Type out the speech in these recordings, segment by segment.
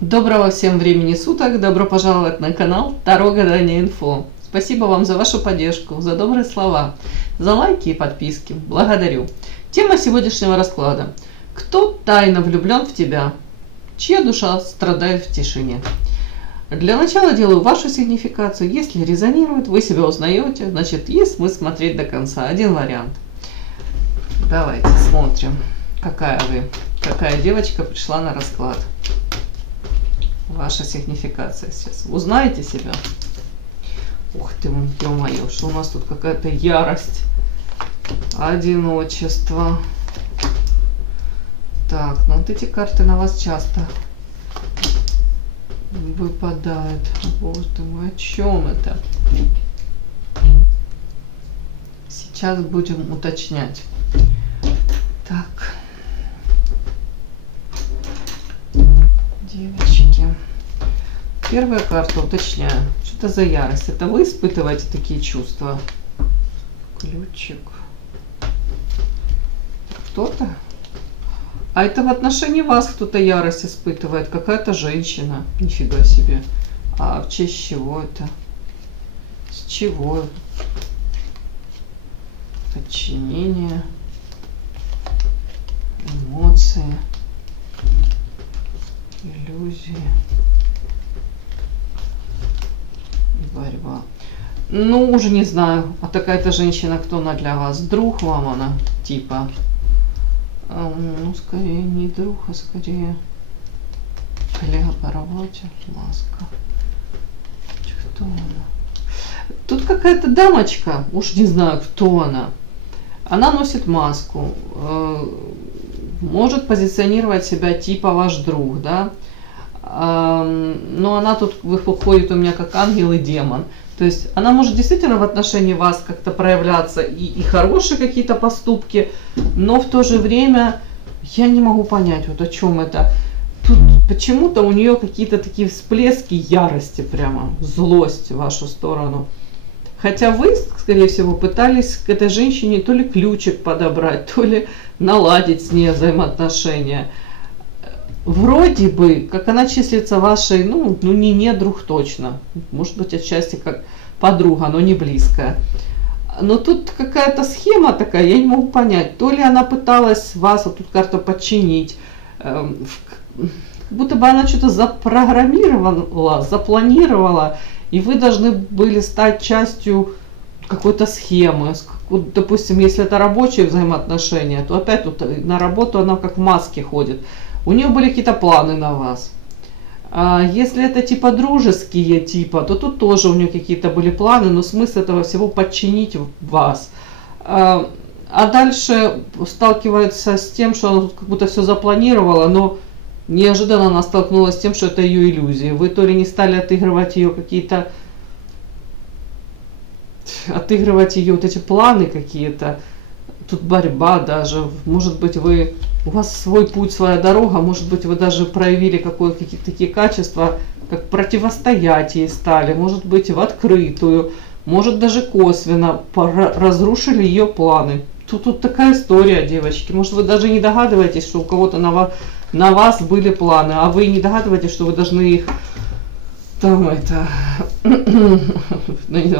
Доброго всем времени суток, добро пожаловать на канал Таро Гадание Инфо. Спасибо вам за вашу поддержку, за добрые слова, за лайки и подписки. Благодарю. Тема сегодняшнего расклада. Кто тайно влюблен в тебя? Чья душа страдает в тишине? Для начала делаю вашу сигнификацию. Если резонирует, вы себя узнаете, значит есть смысл смотреть до конца. Один вариант. Давайте смотрим, какая девочка пришла на расклад. Ваша сигнификация сейчас. Узнаете себя? Ух ты, ё-моё, что у нас тут какая-то ярость, одиночество. Так, ну вот эти карты на вас часто выпадают. Боже ты мой, о чем это? Сейчас будем уточнять. Так. Девочки. Первая карта, уточняю. Что это за ярость? Это вы испытываете такие чувства? Ключик. Кто-то? А это в отношении вас кто-то ярость испытывает. Какая-то женщина. Нифига себе. А в честь чего это? С чего? Подчинение. Эмоции. Иллюзии. Борьба. Ну, уже не знаю. А такая-то женщина, кто она для вас? Друг вам она? Типа? Ну, скорее не друг, а скорее коллега по работе. Маска. Кто она? Тут какая-то дамочка. Уж не знаю, кто она. Она носит маску. Может позиционировать себя типа ваш друг, да, но она тут выходит у меня как ангел и демон. То есть она может действительно в отношении вас как-то проявляться и хорошие какие-то поступки, но в то же время я не могу понять, вот о чем это. Тут почему-то у нее какие-то такие всплески ярости, прямо злость в вашу сторону. Хотя вы, скорее всего, пытались к этой женщине то ли ключик подобрать, то ли наладить с ней взаимоотношения. Вроде бы, как она числится вашей, ну не друг точно. Может быть, отчасти как подруга, но не близкая. Но тут какая-то схема такая, я не могу понять. То ли она пыталась вас, вот тут карта, подчинить. Как будто бы она что-то запрограммировала, запланировала. И вы должны были стать частью какой-то схемы. Допустим, если это рабочие взаимоотношения, то опять тут на работу она как в маске ходит. У нее были какие-то планы на вас. А если это типа дружеские типа, то тут тоже у нее какие-то были планы, но смысл этого всего подчинить вас. А дальше сталкивается с тем, что она тут как будто все запланировала, но неожиданно она столкнулась с тем, что это ее иллюзия. Вы то ли не стали отыгрывать ее какие-то, вот эти планы какие-то. Тут борьба даже. Может быть, у вас свой путь, своя дорога. Может быть, вы даже проявили какие-то такие качества, как противостоять ей стали. Может быть, в открытую. Может, даже косвенно разрушили ее планы. Тут такая история, девочки. Может, вы даже не догадываетесь, что у кого-то на вас были планы, а вы не догадываетесь, что вы должны их там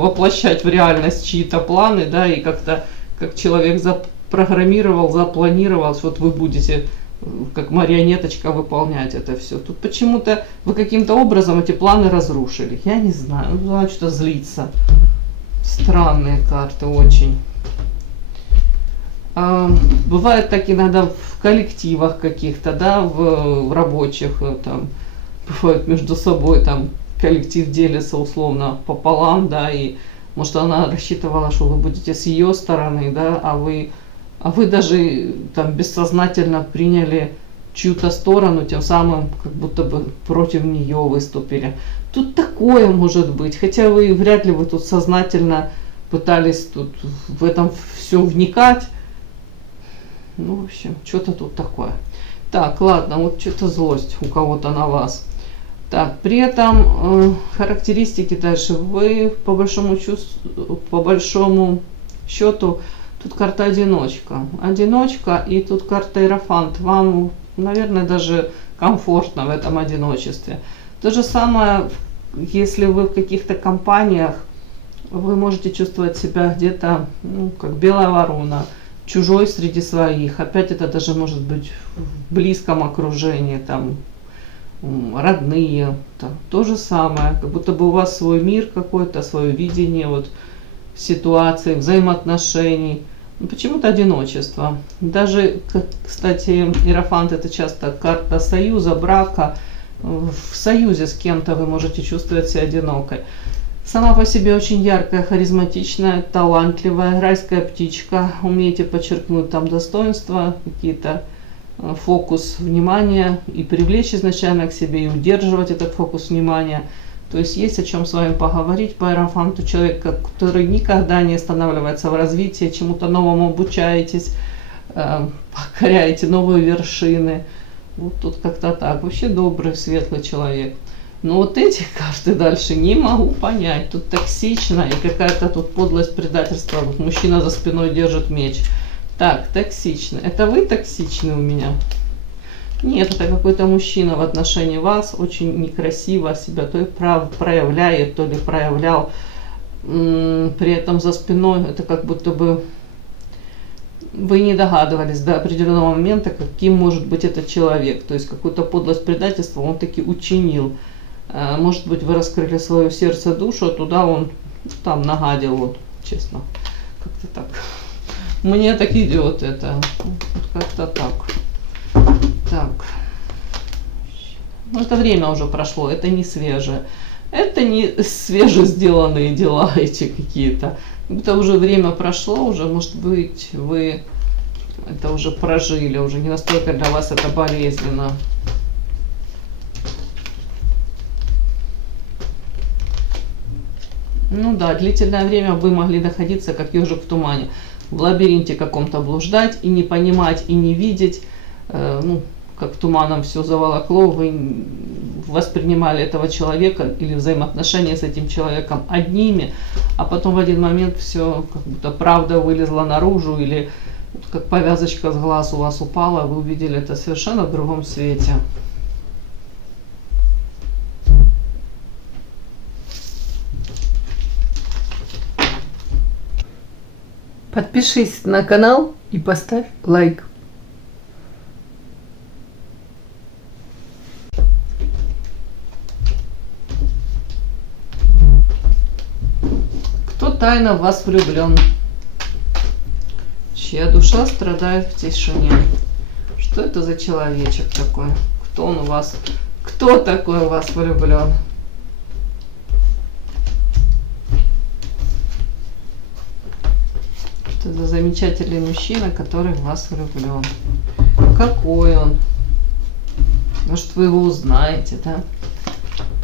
воплощать в реальность чьи-то планы, да, и как-то, как человек запрограммировал, запланировал, что вот вы будете как марионеточка выполнять это все. Тут почему-то вы каким-то образом эти планы разрушили. Я не знаю, ну, что-то злиться. Странные карты очень. Бывает так иногда в коллективах каких-то, да, в рабочих, там, бывает между собой, там, коллектив делится условно пополам, да, и может она рассчитывала, что вы будете с ее стороны, да, а вы даже там бессознательно приняли чью-то сторону, тем самым как будто бы против нее выступили. Тут такое может быть, хотя вы вряд ли вы тут сознательно пытались тут в этом все вникать. Ну, в общем, что-то тут такое. Так, ладно, вот что-то злость у кого-то на вас. Так, при этом характеристики дальше. Вы по большому счету, тут карта одиночка. Одиночка, и тут карта Иерофант. Вам наверное, даже комфортно в этом одиночестве. То же самое, если вы в каких-то компаниях, вы можете чувствовать себя где-то, ну, как белая ворона, чужой среди своих. Опять это даже может быть в близком окружении, там, родные, там, то же самое, как будто бы у вас свой мир какой-то, свое видение вот ситуации, взаимоотношений. Но почему-то одиночество. Даже, кстати, Иерофант — это часто карта союза, брака. В союзе с кем-то вы можете чувствовать себя одинокой. Сама по себе очень яркая, харизматичная, талантливая, райская птичка. Умеете подчеркнуть там достоинства, какие-то фокус внимания и привлечь изначально к себе, и удерживать этот фокус внимания. То есть есть о чем с вами поговорить по Иерофанту. Человек, который никогда не останавливается в развитии, чему-то новому обучаетесь, покоряете новые вершины. Вот тут как-то так. Вообще добрый, светлый человек. Но вот эти карты дальше не могу понять. Тут токсично и какая-то тут подлость, предательство. Вот мужчина за спиной держит меч. Так, токсично. Это вы токсичны у меня? Нет, это какой-то мужчина в отношении вас очень некрасиво себя то ли проявляет, то ли проявлял. При этом за спиной это как будто бы вы не догадывались до определенного момента, каким может быть этот человек. То есть какую-то подлость, предательство он таки учинил. Может быть, вы раскрыли свое сердце, душу, а туда он там нагадил, вот, честно. Как-то так. Мне так идет это. Вот как-то так. Так. Ну, это время уже прошло, это не свежее. Это не свеже сделанные дела эти какие-то. Это уже время прошло, уже, может быть, вы это уже прожили, уже не настолько для вас это болезненно. Ну да, длительное время вы могли находиться как ежик в тумане, в лабиринте каком-то блуждать и не понимать, и не видеть, ну, как туманом все заволокло, вы воспринимали этого человека или взаимоотношения с этим человеком одними, а потом в один момент все, как будто правда вылезла наружу, или как повязочка с глаз у вас упала, вы увидели это совершенно в другом свете. Подпишись на канал и поставь лайк. Кто тайно в вас влюблен? Чья душа страдает в тишине? Что это за человечек такой? Кто он у вас? Кто такой у вас влюблен? Что это за замечательный мужчина, который в вас влюблен? Какой он? Может, вы его узнаете, да?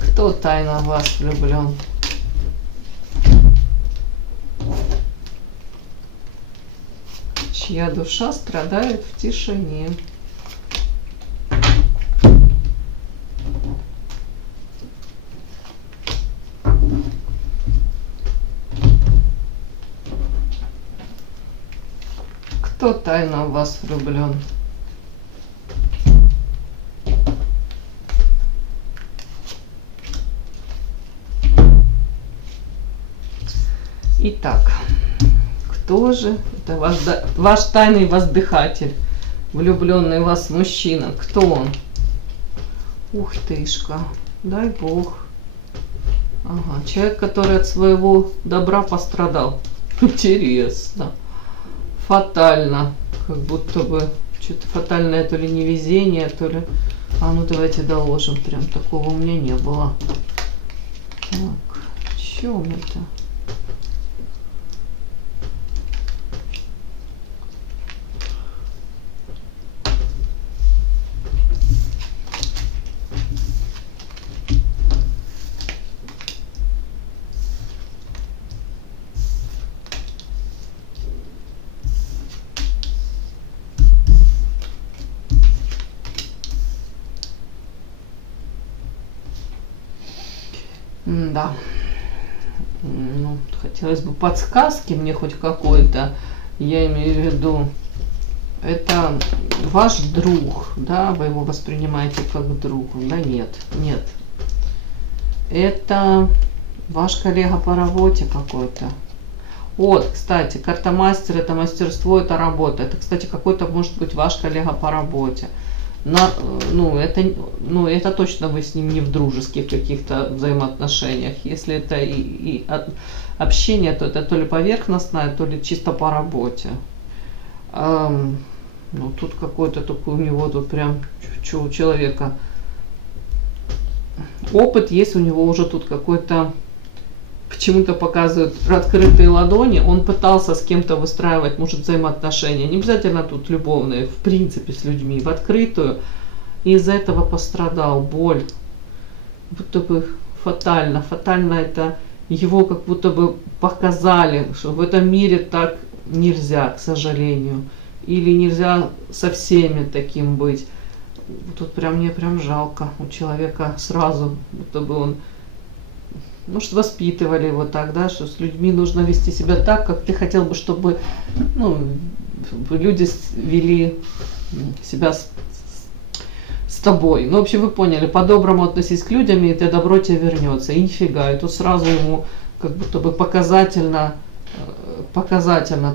Кто тайно в вас влюблен? Чья душа страдает в тишине? Кто тайно в вас влюблен? Итак, кто же это ваш тайный воздыхатель, влюбленный в вас мужчина? Кто он? Ух тышка, дай бог. Ага, человек, который от своего добра пострадал. Интересно. Фатально. Как будто бы что-то фатальное, то ли невезение, то ли... А ну давайте доложим. Прям такого у меня не было. Так, в чем это? Да. Хотелось бы подсказки мне хоть какой-то. Я имею в виду, Это ваш друг, да, вы его воспринимаете как друг, да, нет, нет. Это ваш коллега по работе какой-то. Вот, кстати, карта мастер, это мастерство, это работа. Это, кстати, какой-то может быть ваш коллега по работе. Это точно вы с ним не в дружеских каких-то взаимоотношениях. Если это и общение, то это то ли поверхностное, то ли чисто по работе. Тут какой-то такой у него тут прям у человека опыт есть, у него уже тут какой-то, почему-то показывают открытые ладони, он пытался с кем-то выстраивать, может, взаимоотношения, не обязательно тут любовные, в принципе, с людьми, в открытую, и из-за этого пострадал, боль, будто бы фатально это его как будто бы показали, что в этом мире так нельзя, к сожалению, или нельзя со всеми таким быть. Тут мне прям жалко у человека сразу, будто бы он, может, воспитывали его так, да, что с людьми нужно вести себя так, как ты хотел бы, чтобы люди вели себя с тобой. В общем, вы поняли, по-доброму относись к людям, и это добро тебе вернется. И нифига, и тут сразу ему как будто бы показательно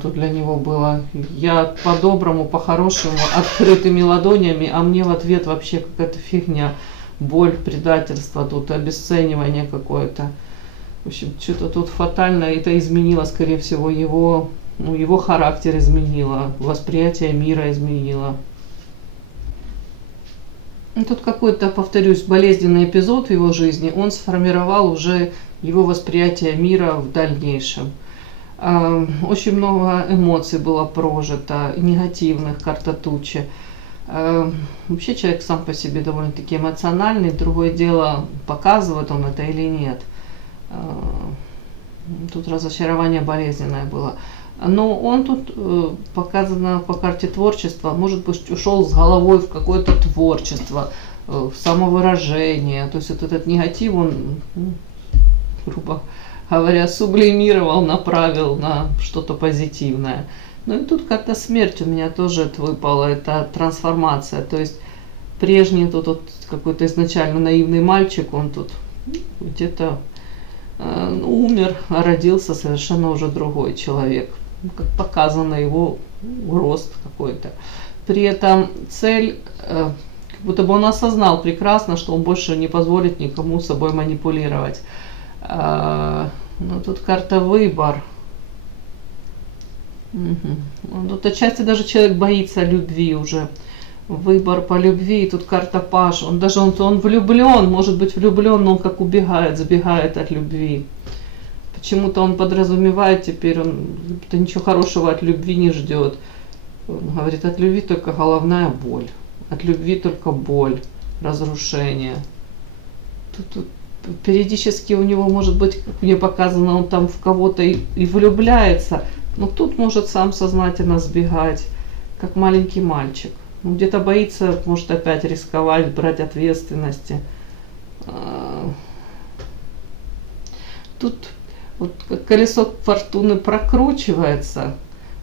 тут для него было. Я по-доброму, по-хорошему, открытыми ладонями, а мне в ответ вообще какая-то фигня. Боль, предательство, тут обесценивание какое-то. В общем, что-то тут фатально. Это изменило, скорее всего, его характер изменило, восприятие мира изменило. И тут какой-то, повторюсь, болезненный эпизод в его жизни, он сформировал уже его восприятие мира в дальнейшем. Очень много эмоций было прожито, негативных, карта тучи. Вообще человек сам по себе довольно-таки эмоциональный. Другое дело, показывает он это или нет. Тут разочарование болезненное было. Но он тут показано по карте творчества, может быть, ушел с головой в какое-то творчество, в самовыражение. То есть вот этот негатив он, грубо говоря, сублимировал, направил на что-то позитивное. Ну и тут карта смерть у меня тоже выпала, это трансформация. То есть прежний тут какой-то изначально наивный мальчик, он тут где-то умер, а родился совершенно уже другой человек. Как показано его рост какой-то. При этом цель, как будто бы он осознал прекрасно, что он больше не позволит никому собой манипулировать. Но тут карта выбор. Тут отчасти даже человек боится любви уже. Выбор по любви. И тут карта Паш. Он влюблен, может быть влюблен, но он как убегает, забегает от любви. Почему-то он подразумевает теперь, он ничего хорошего от любви не ждет. Он говорит, от любви только головная боль. От любви только боль, разрушение. Тут периодически у него, может быть, как мне показано, он там в кого-то и влюбляется, но тут может сам сознательно сбегать, как маленький мальчик. Где-то боится, может опять рисковать, брать ответственности. Тут вот колесо фортуны прокручивается,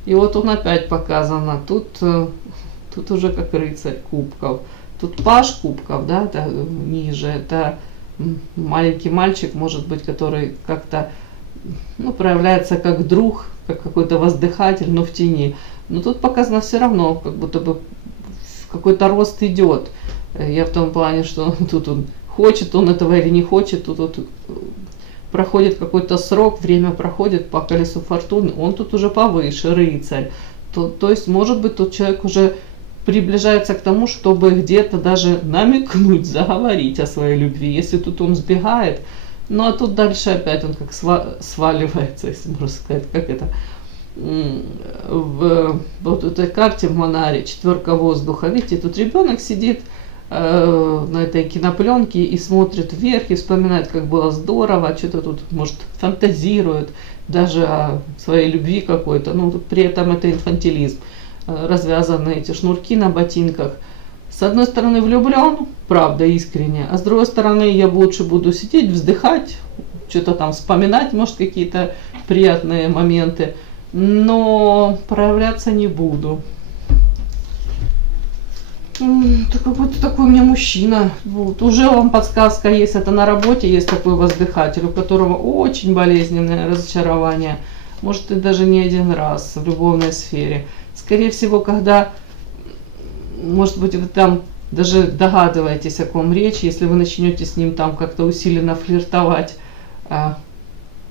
и вот он опять показано. Тут уже как рыцарь кубков. Тут паж кубков, да, это ниже, это маленький мальчик, может быть, который как-то проявляется как друг, как какой-то воздыхатель, но в тени. Но тут показано все равно, как будто бы какой-то рост идет. Я в том плане, что тут он хочет он этого или не хочет, тут проходит какой-то срок, время проходит по колесу фортуны, он тут уже повыше, рыцарь. То есть, может быть, тут человек уже приближается к тому, чтобы где-то даже намекнуть, заговорить о своей любви. Если тут он сбегает, ну а тут дальше опять он как сваливается, если можно сказать, как это. В вот этой карте в Монаре 4 воздуха, видите, тут ребенок сидит на этой кинопленке и смотрит вверх и вспоминает, как было здорово, что-то тут, может, фантазирует даже о своей любви какой-то, но при этом это инфантилизм. Развязаны эти шнурки на ботинках. С одной стороны влюблен, правда, искренне, а с другой стороны я лучше буду сидеть, вздыхать, что-то там вспоминать, может, какие-то приятные моменты, но проявляться не буду. Это какой-то такой у меня мужчина. Вот. Уже вам подсказка есть, это на работе есть такой воздыхатель, у которого очень болезненное разочарование. Может, и даже не один раз в любовной сфере. Скорее всего, когда, может быть, вы там даже догадываетесь, о ком речь, если вы начнете с ним там как-то усиленно флиртовать,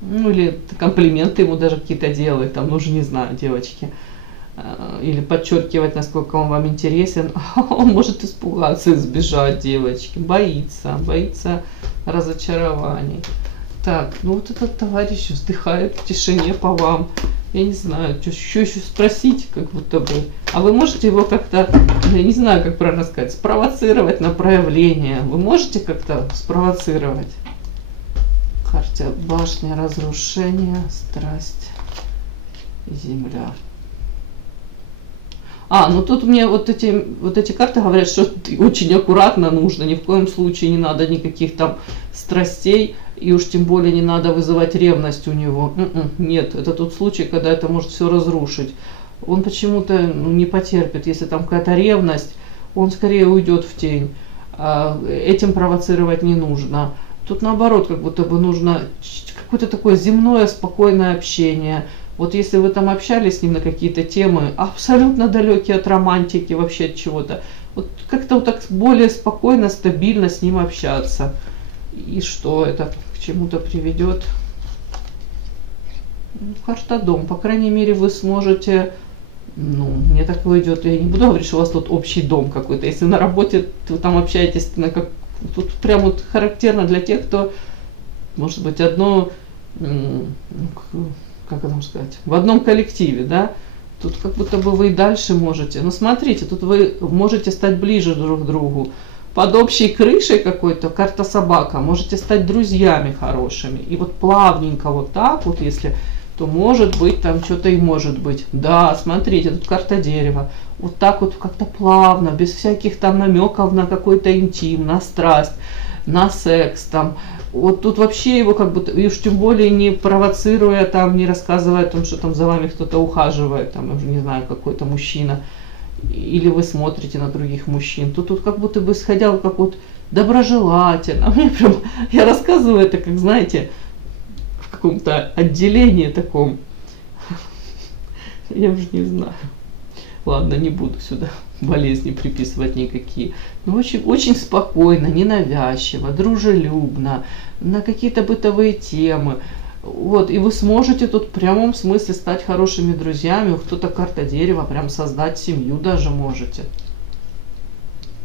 ну или комплименты ему даже какие-то делать, там, ну уже не знаю, девочки, или подчеркивать, насколько он вам интересен, он может испугаться и сбежать, девочки, боится разочарований. Так, ну вот этот товарищ вздыхает в тишине по вам. Я не знаю, что еще спросить, как будто бы. А вы можете его как-то, я не знаю, как правильно сказать, спровоцировать на проявление. Вы можете как-то спровоцировать? Карта башня, разрушение, страсть, земля. Ну тут мне вот эти карты говорят, что очень аккуратно нужно, ни в коем случае не надо никаких там страстей, и уж тем более не надо вызывать ревность у него. Нет, это тот случай, когда это может все разрушить. Он почему-то не потерпит, если там какая-то ревность, он скорее уйдет в тень. Этим провоцировать не нужно. Тут наоборот, как будто бы нужно какое-то такое земное, спокойное общение. Вот если вы там общались с ним на какие-то темы, абсолютно далекие от романтики, вообще от чего-то, вот как-то вот так более спокойно, стабильно с ним общаться. И что это к чему-то приведет? Карта дом. По крайней мере, вы сможете, мне так идет, я не буду говорить, что у вас тут общий дом какой-то. Если на работе вы там общаетесь, тут прям вот характерно для тех, кто, может быть, как это сказать, в одном коллективе, да, тут как будто бы вы и дальше можете. Но смотрите, тут вы можете стать ближе друг к другу. Под общей крышей какой-то, карта собака, можете стать друзьями хорошими. И вот плавненько вот так вот, если, то может быть там что-то и может быть. Да, смотрите, тут карта дерева. Вот так вот как-то плавно, без всяких там намеков на какой-то интим, на страсть, на секс там. Вот тут вообще его как будто, и уж тем более не провоцируя там, не рассказывая о том, что там за вами кто-то ухаживает, там, я уже не знаю, какой-то мужчина, или вы смотрите на других мужчин. Тут как будто бы исходя как вот доброжелательно. Я рассказываю это, как знаете, в каком-то отделении таком. Я уже не знаю. Ладно, не буду сюда болезни приписывать никакие. Но очень, очень спокойно, ненавязчиво, дружелюбно, на какие-то бытовые темы. Вот, и вы сможете тут в прямом смысле стать хорошими друзьями. Кто-то карта дерева, прям создать семью даже можете.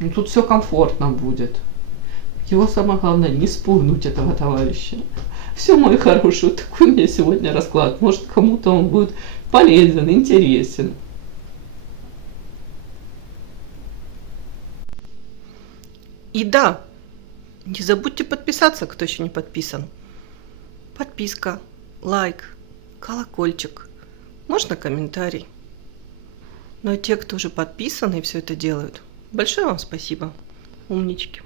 Ну, тут все комфортно будет. Его самое главное не спугнуть этого товарища. Все, мой хороший, вот такой у меня сегодня расклад. Может, кому-то он будет полезен, интересен. И да, не забудьте подписаться, кто еще не подписан. Подписка, лайк, колокольчик, можно комментарий. Но те, кто уже подписаны и все это делают, большое вам спасибо, умнички.